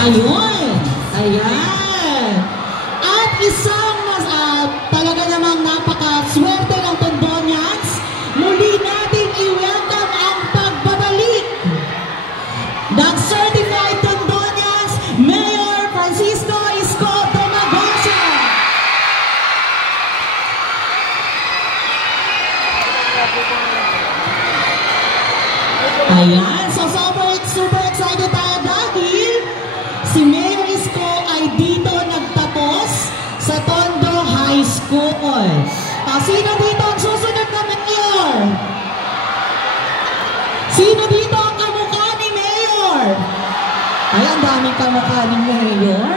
Ayun! Ayan! At isang talaga namang napaka-swerte ng Tondonians, muli natin i-welcome ang pagbabalik ng Certified Tondonians, Mayor Francisco Isko Domagosa! Ayan! So super excited tayo dahil si Mayor Isko ay dito nagtapos sa Tondo High School. Sino dito ang susunod na Mayor? Sino dito ang kamukha ni Mayor? Ay, ang daming kamukha ni Mayor.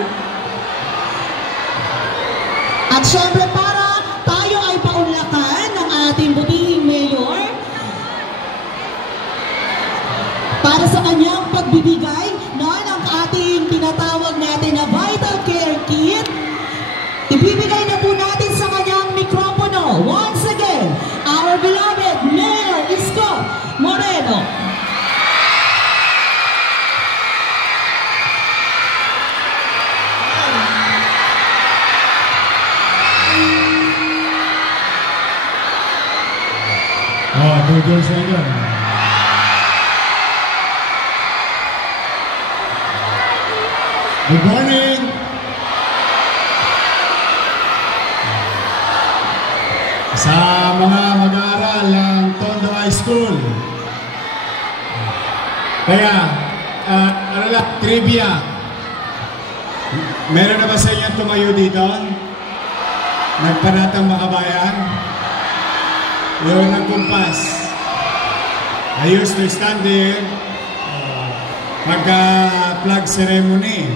At syempre para tayo ay paunlakan ng ating butihing Mayor para sa kanyang pagbibigay ng ating tinatawag natin na Vital Care Kit. Ibibigay na po natin sa kanyang mikropono. Once again, our beloved Mayor Isko Moreno. Dudol sa inyo. Good morning! Sa mga mag-aaral ng Tondo High School. Kaya, trivia. Meron na ba sa inyo tumayo dito? Nagpanatang makabayan? Yung nagkumpas. I used to stand there pagka-flag ceremony.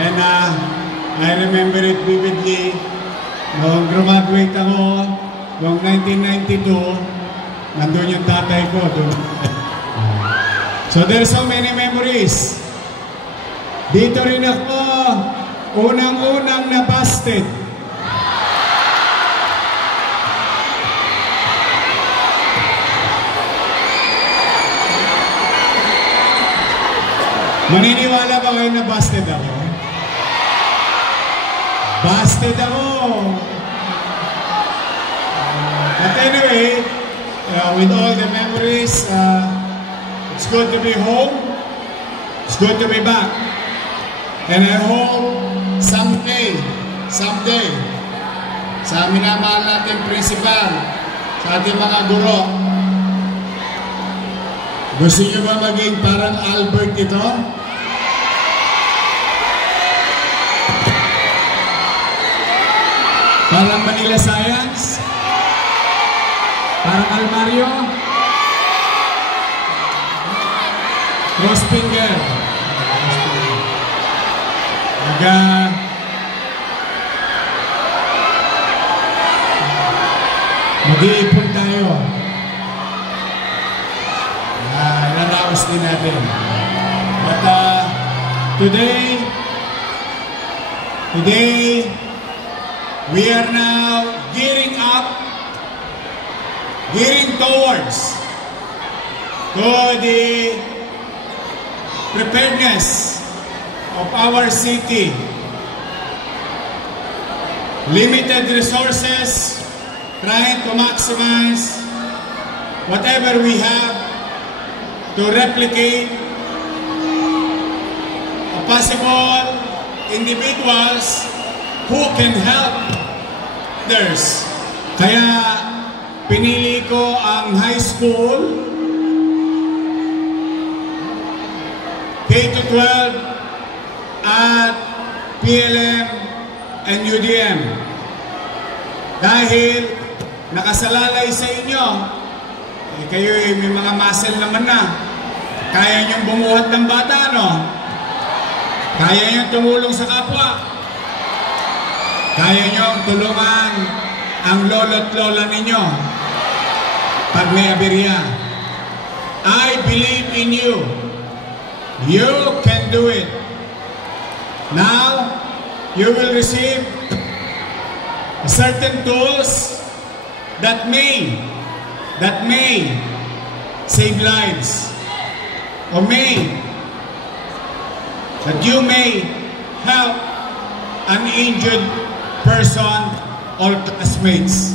And I remember it vividly. Noong graduate ako, noong 1992, nandun yung tatay ko. So there's so many memories. Dito rin ako, unang-unang na-busted. Maniniwala ba kayo na busted ako? Busted ako! But anyway, with all the memories, it's good to be home. It's good to be back. And I hope someday, sa minamahal natin principal, sa ating mga guro. Gusto nyo ba maging parang Albert ito? Parang Manila Science? Parang Almario? Crossfinger? Mag-iipon tayo. Nanaos din natin. But today, we are now gearing towards the preparedness of our city. Limited resources, trying to maximize whatever we have to replicate a possible individuals who can help others. Kaya pinili ko ang high school, K-12 at PLM and UDM. Dahil nakasalalay sa inyo, kayo may mga muscle naman na. Kaya niyong bumuhat ng bata, no? Kaya niyong tumulong sa kapwa. Kaya niyong tulungan ang lolo't lola ninyo pag may aberya. I believe in you. You can do it. Now, you will receive certain tools that may save lives, or that you may help an injured person or classmates.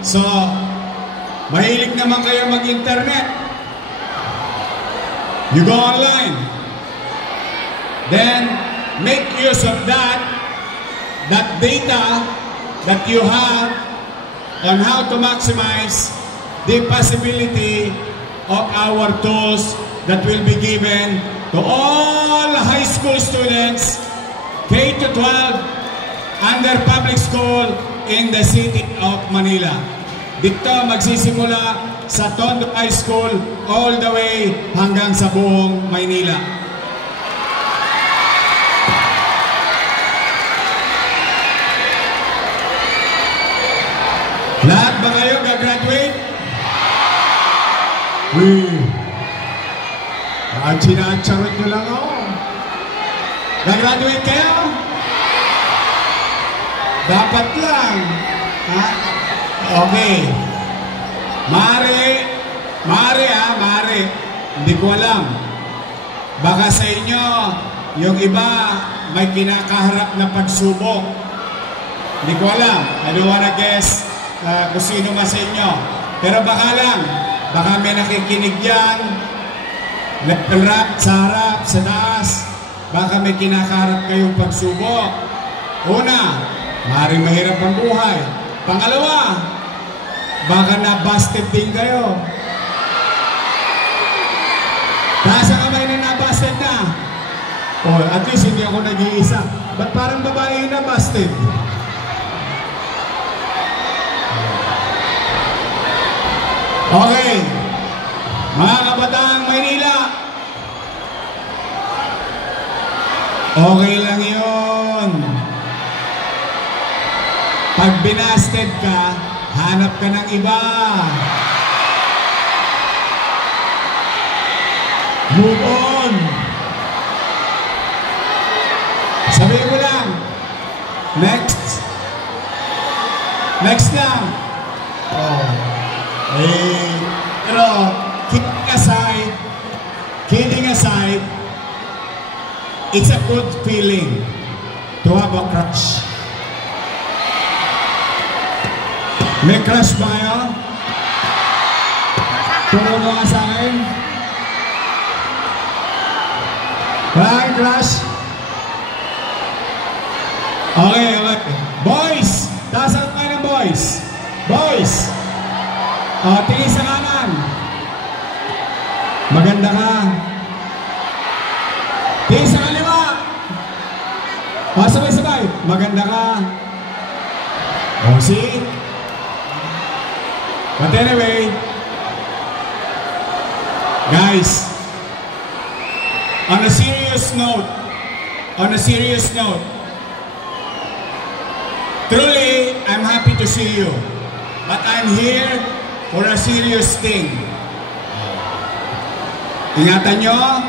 So, mahilig naman kayo mag-internet. You go online. Then, make use of that data that you have on how to maximize the possibility of our tools that will be given to all high school students, K-12, under public school in the city of Manila. Dito magsisimula sa Tondo High School all the way hanggang sa buong Maynila. Lahat ba kayo gagraduate? Ang sinacharot nyo lang ako. Gagraduate kayo? Dapat lang. Ha? Okay. Mare. Hindi ko alam. Baka sa inyo, yung iba may kinakaharap na pagsubok. Hindi ko alam. I don't wanna guess kung sino man sa inyo. Pero baka lang, baka may nakikinig dyan, sa harap, sa taas, baka may kinakaharap kayong pagsubok. Una, maaaring mahirap ang buhay. Pangalawa, baka na-busted din kayo. Taas ang kamay na na-busted na. Oh, at least hindi ako nag-iisa. Ba't parang babae na busted? Okay. Mga kabataang Maynila, okay lang yun. Pag binasted ka, hanap ka ng iba. Move on. Sabihin mo lang, next lang. Oh. Pero kidding aside, it's a good feeling to have a crush. May crush ba kayo? Tulong mo nga sa akin. Wala kang crush? Okay. Boys, taas ang O, tingin sa kanan. Maganda ka. Tingin sa kaliwa. O, sabay-sabay. Maganda ka. O, see? But anyway, guys, on a serious note, truly, I'm happy to see you. But I'm here for a serious thing. Ingatan nyo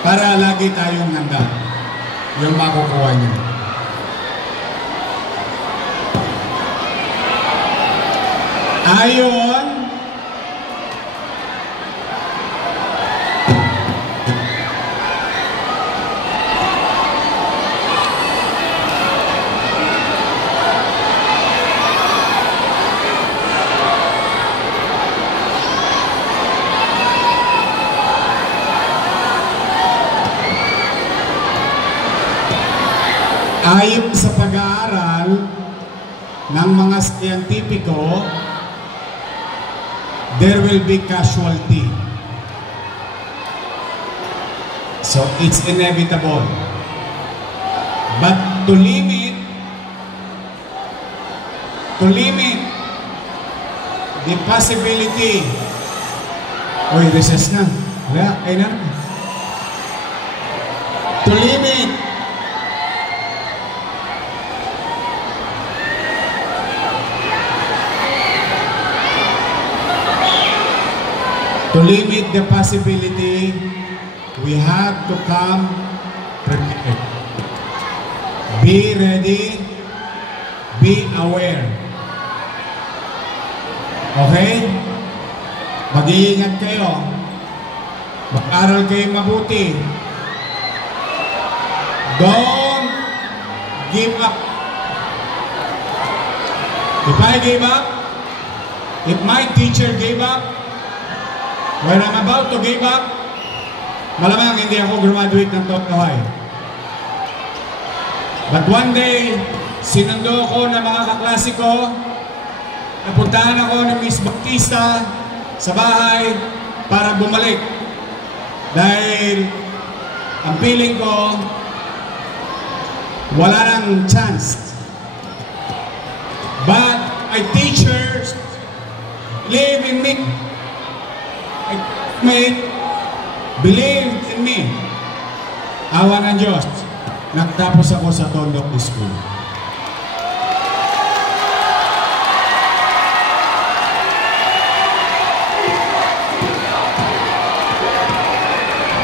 para lagi tayong handa. Yung makukuha nyo. Ayon ayon sa pag-aaral ng mga scientifico, there will be casualty. So it's inevitable. But to limit the possibility. Oy, recess na. Wala, ayun na. To limit the possibility, we have to come prepared. Be ready, be aware. Okay? Mag-iingat kayo. Mag-aral kayo mabuti. Don't give up. If I gave up, if my teacher gave up, when I'm about to give up, malamang hindi ako graduate ng Totohay. But one day, sinundo ako ng mga kaklase ko, napuntahan ako ng Miss Bautista sa bahay para bumalik. Dahil ang feeling ko, wala nang chance. But my teachers believe in me. Believed in me. Awa ng Diyos, nagtapos ako sa Tondo School.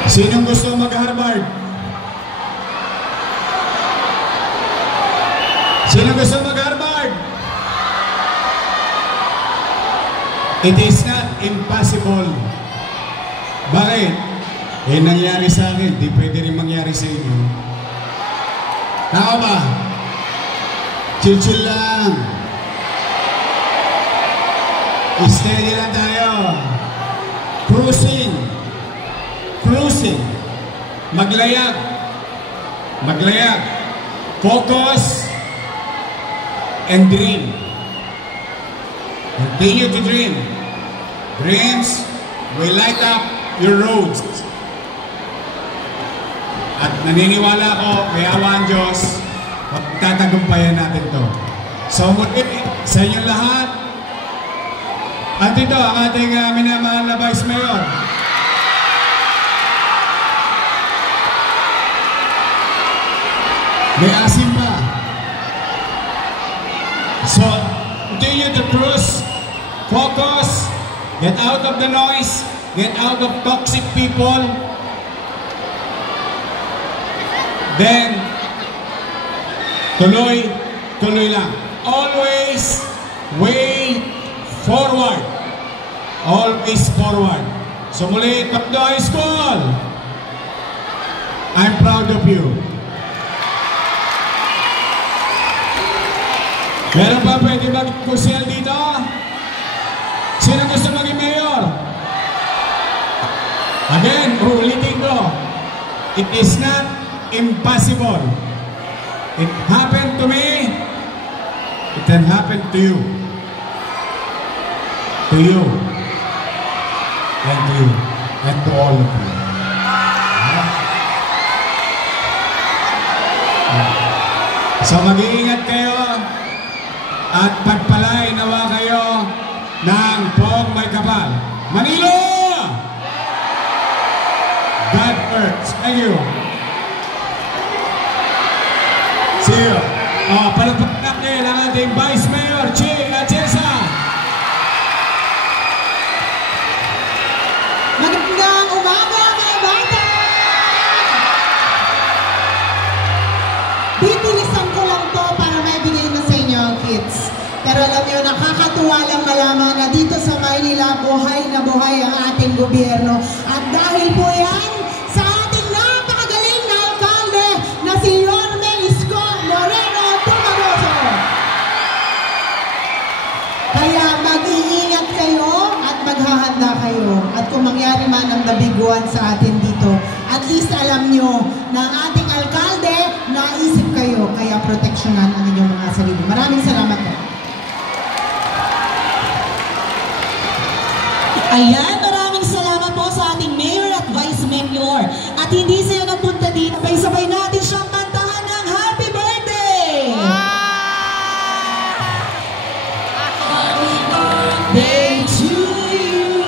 Sinong gusto mag-Harvard? Sinong gusto mag-Harvard? It is not impossible. Bakit? Eh, nangyari sa akin, di pwede rin mangyari sa inyo. Tama ba? Chill lang. Steady lang tayo. Cruising. Maglayag. Focus and dream. Continue to dream. Dreams will light up your roads. At naniniwala ko, may awa ang Diyos, magtatagumpayan natin to. So muli, sa inyong lahat, at ito ang ating minamahal na Vice Mayor. May asim pa. So, continue to cruise, focus, get out of the noise, get out of toxic people. Then, tuloy lang. Always way forward. Always forward. So muli, Tondo High School, I'm proud of you. Meron pa pwede mag-kusel dito? Sino gusto maging mayor? Again, ulitin ko. It is not impossible. It happened to me. It can happen to you. to you, and to you, and to all of you. So mag-iingat kayo at pagpalay nawa kayo ng Pong May Kapal. Manilo! God first. Thank you. See you. Palagpakan natin ang ating Vice Mayor, Ching Atienza. Magandang umaga, mga bata! Bibilisan ko lang to para maibigay na sa inyo ang kids. Pero alam nyo, nakakatuwa lang malaman na dito sa Maynila, buhay na buhay ang ating gobyerno. At dahil po yan, sa ating napakagaling na alkalde na si Yorme Isko Moreno Tumaroso. Kaya mag-iingat kayo at maghahanda kayo. At kung mangyari man ang nabiguan sa atin dito, at least alam nyo na ang ating alkalde, naisip kayo, kaya proteksyonan ang inyong mga sarili. Maraming salamat po. Ayan, maraming salamat po sa ating Mayor at Vice Mayor. At hindi sila nagpunta dito, sabay-sabay natin siyang kantahan ng Happy Birthday! Happy birthday to you.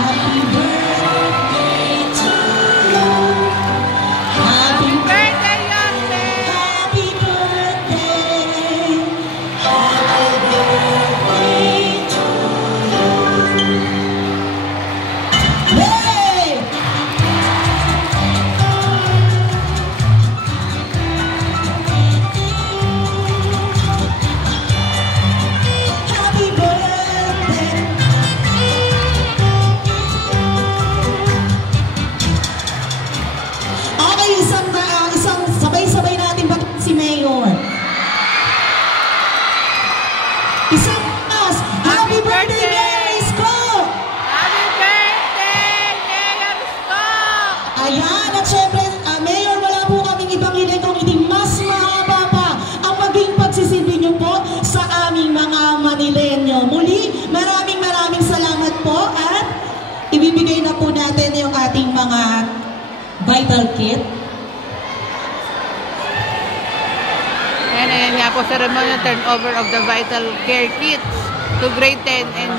Happy birthday to you. Happy birthday, Yorme. Happy birthday. Happy birthday to you. Hey! Happy birthday. Okay, isang sabay-sabay natin ba si Mayor? Isang mas. Happy birthday, Mayor Isko! Happy birthday, Mayor Isko! Ayan, at syempre, Mayor, wala po kaming ibang hiling kung hindi mas mahaba pa ang maging pagsisilbi niyo po sa aming mga Manilenyo. Muli, maraming salamat po at ibibigay na po natin yung ating mga vital kit. Ayan nga po, ceremonial turnover of the Vital Care Kits to grade 10 and